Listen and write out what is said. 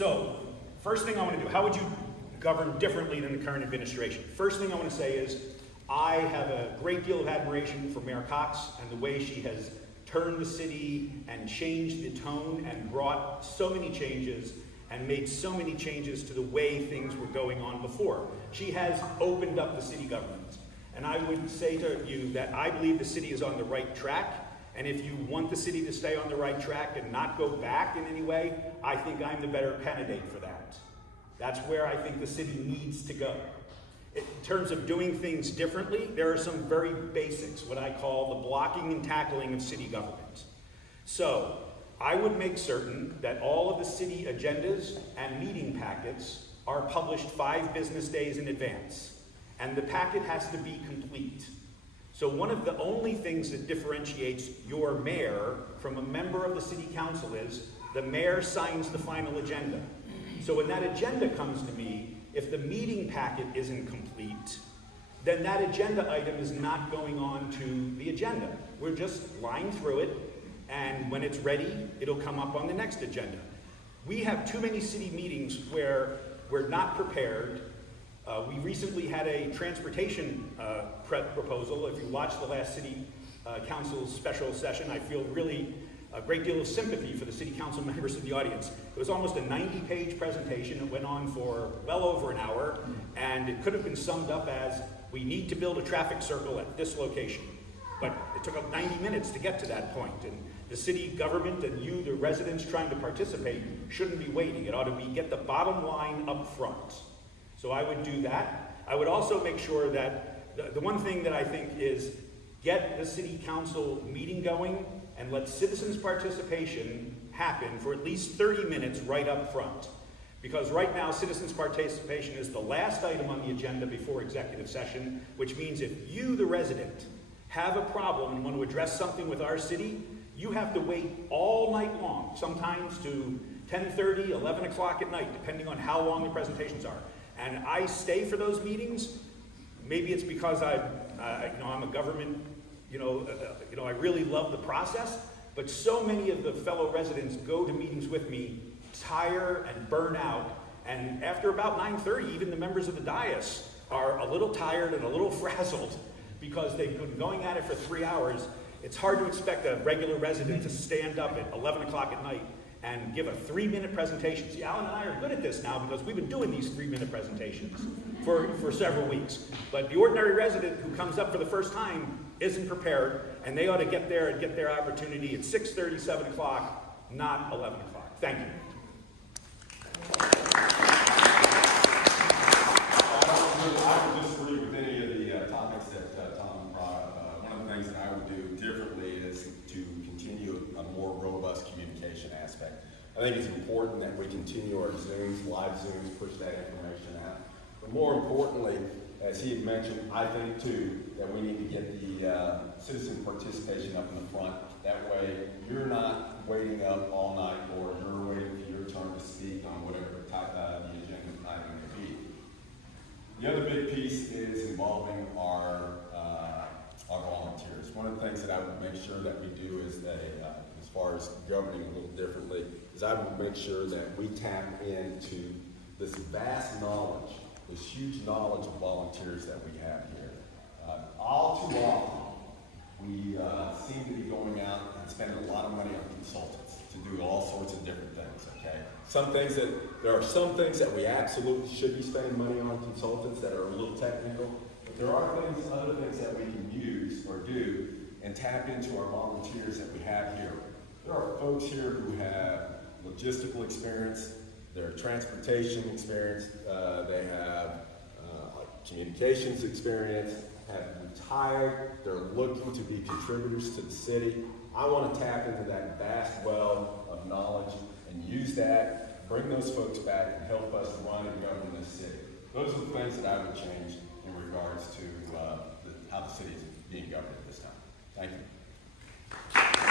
So, first thing I want to do, how would you govern differently than the current administration? First thing I want to say is, I have a great deal of admiration for Mayor Cox and the way she has turned the city and changed the tone and brought so many changes and made so many changes to the way things were going on before. She has opened up the city government. And I would say to you that I believe the city is on the right track. And if you want the city to stay on the right track and not go back in any way, I think I'm the better candidate for that. That's where I think the city needs to go. In terms of doing things differently, there are some very basics, what I call the blocking and tackling of city government. So, I would make certain that all of the city agendas and meeting packets are published 5 business days in advance. And the packet has to be complete. So one of the only things that differentiates your mayor from a member of the city council is the mayor signs the final agenda. So when that agenda comes to me, if the meeting packet isn't complete, then that agenda item is not going on to the agenda. We're just lying through it, and when it's ready, it'll come up on the next agenda. We have too many city meetings where we're not prepared. We recently had a transportation proposal. If you watched the last city council's special session, I feel really a great deal of sympathy for the city council members in the audience. It was almost a 90-page presentation. It went on for well over an hour, and it could have been summed up as, we need to build a traffic circle at this location. But it took up 90 minutes to get to that point, and the city government and you, the residents trying to participate, shouldn't be waiting. It ought to be get the bottom line up front. So I would do that. I would also make sure that the one thing that I think is get the city council meeting going and let citizens participation happen for at least 30 minutes right up front. Because right now, citizens participation is the last item on the agenda before executive session, which means if you, the resident, have a problem and want to address something with our city, you have to wait all night long, sometimes to 10:30, 11 o'clock at night, depending on how long the presentations are. And I stay for those meetings. Maybe it's because I'm a government, I really love the process, but so many of the fellow residents go to meetings with me, tire and burn out, and after about 9:30, even the members of the dais are a little tired and a little frazzled because they've been going at it for 3 hours. It's hard to expect a regular resident to stand up at 11 o'clock at night and give a 3-minute presentation. See, Alan and I are good at this now because we've been doing these 3-minute presentations for several weeks. But the ordinary resident who comes up for the first time isn't prepared, and they ought to get there and get their opportunity at 6:30, 7 o'clock, not 11 o'clock. Thank you. I would disagree with any of the topics that Tom brought up. One of the things that I would do differently is to continue a more robust communication aspect. I think it's important that we continue our Zooms, live Zooms, push that information out. But more importantly, as he had mentioned, I think too that we need to get the citizen participation up in the front. That way you're not waiting up all night, or you're waiting for your turn to speak on whatever type the agenda item may be. The other big piece is involving our volunteers. One of the things that I would make sure that we do is that, as far as governing a little differently, is I would make sure that we tap into this vast knowledge, this huge knowledge of volunteers that we have here. All too often, we seem to be going out and spending a lot of money on consultants to do all sorts of different things, okay? There are some things that we absolutely should be spending money on consultants that are a little technical, but there are other things that we can use or do and tap into our volunteers that we have here. There are folks here who have logistical experience, their transportation experience, they have communications experience, have retired, they're looking to be contributors to the city. I want to tap into that vast well of knowledge and use that, bring those folks back and help us run and govern this city. Those are the things that I would change in regards to how the city is being governed at this time. Thank you.